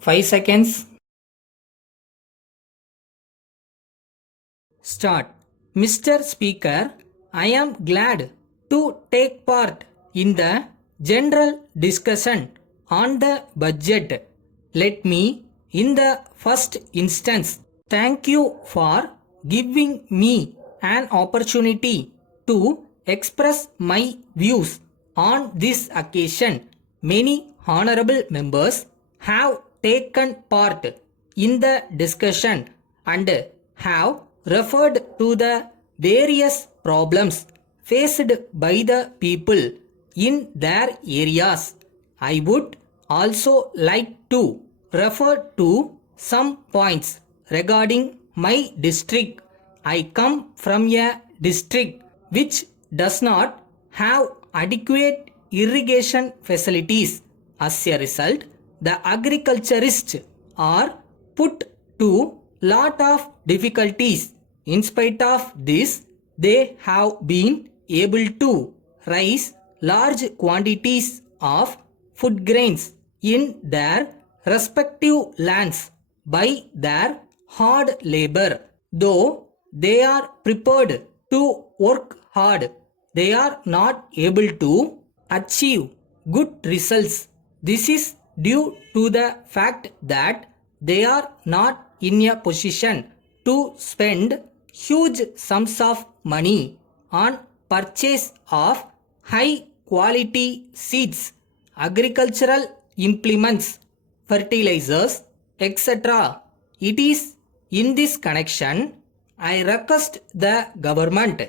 5 seconds. Start. Mr. Speaker, I am glad to take part in the general discussion on the budget. Let me, in the first instance, thank you for giving me an opportunity to express my views on this occasion. Many honorable members have taken part in the discussion and have referred to the various problems faced by the people in their areas. I would also like to refer to some points regarding my district. I come from a district which does not have adequate irrigation facilities. As a result, the agriculturists are put to lot of difficulties. In spite of this, they have been able to raise large quantities of food grains in their respective lands by their hard labor. Though they are prepared to work hard, they are not able to achieve good results. This is due to the fact that they are not in a position to spend huge sums of money on purchase of high quality seeds, agricultural implements, fertilizers, etc. It is in this connection I request the government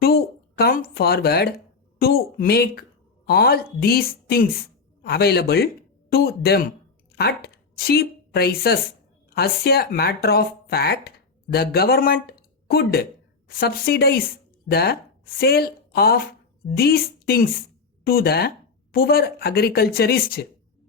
to come forward to make all these things available to them at cheap prices. As a matter of fact, the government could subsidize the sale of these things to the poor agriculturists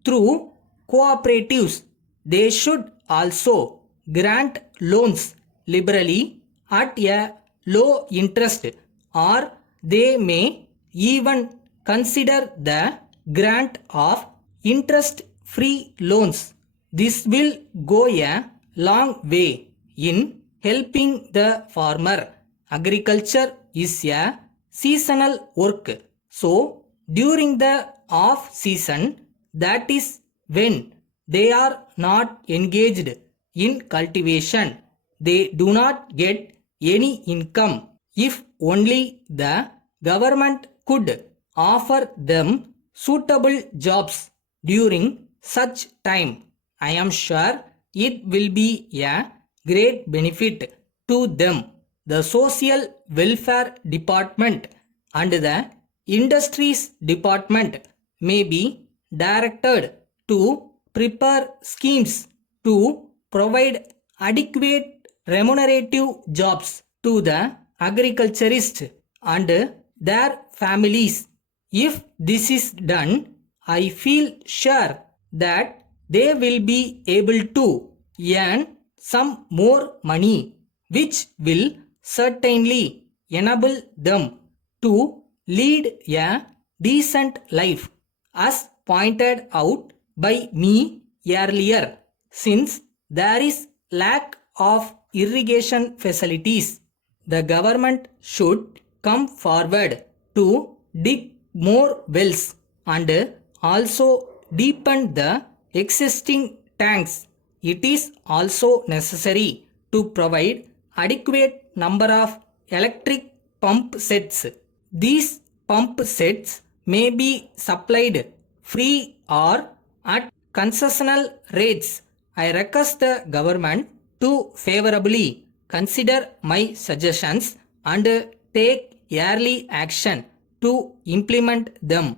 through cooperatives. They should also grant loans liberally at a low interest, or they may even consider the grant of interest free loans. This will go a long way in helping the farmer. Agriculture is a seasonal work. So, during the off season, that is when they are not engaged in cultivation, they do not get any income. If only the government could offer them suitable jobs during such time, I am sure it will be a great benefit to them. The Social Welfare Department and the Industries Department may be directed to prepare schemes to provide adequate remunerative jobs to the agriculturists and their families. If this is done, I feel sure that they will be able to earn some more money, which will certainly enable them to lead a decent life, as pointed out by me earlier. Since there is lack of irrigation facilities, the government should come forward to dig more wells and also deepen the existing tanks. It is also necessary to provide adequate number of electric pump sets. These pump sets may be supplied free or at concessional rates. I request the government to favorably consider my suggestions and take early action to implement them.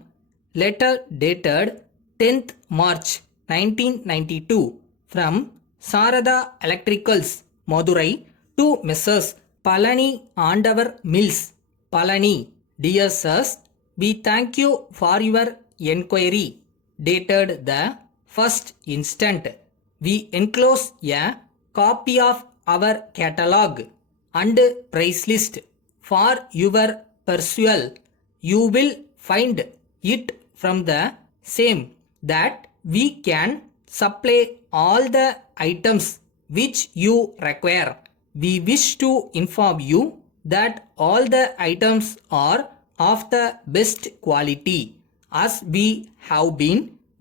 Letter dated 10th March 1992 from Sarada Electricals, Madurai to Messrs. Palani Andavar Mills, Palani. Dear sirs, we thank you for your enquiry. Dated the first instant. We enclose a copy of our catalogue and price list for your perusal. You will find it from the same that we can supply all the items which you require. We wish to inform you that all the items are of the best quality, as we have been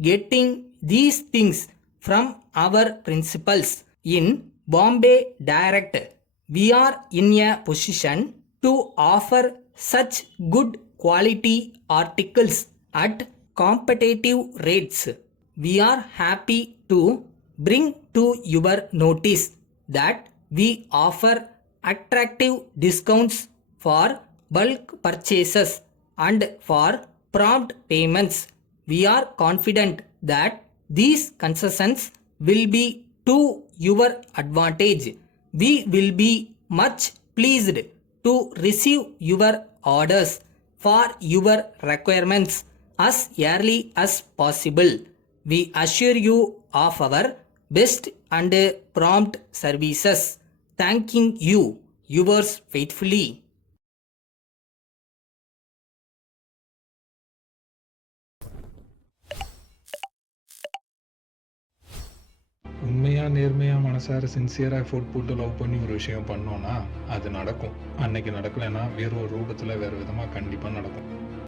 getting these things from our principals in Bombay Direct. We are in a position to offer such good quality articles at competitive rates. We are happy to bring to your notice that we offer attractive discounts for bulk purchases and for prompt payments. We are confident that these concessions will be to your advantage. We will be much pleased to receive your orders for your requirements as early as possible. We assure you of our best and prompt services. Thanking you, yours faithfully. உண்மையாக நேர்மையாக மனசார சின்சியராக effort போட்டு love பண்ணி ஒரு விஷயம் பண்ணோன்னா அது நடக்கும். அன்னைக்கு நடக்கலைன்னா வேறு ஒரு ரூபத்தில் வேறு விதமாக கண்டிப்பாக நடக்கும்.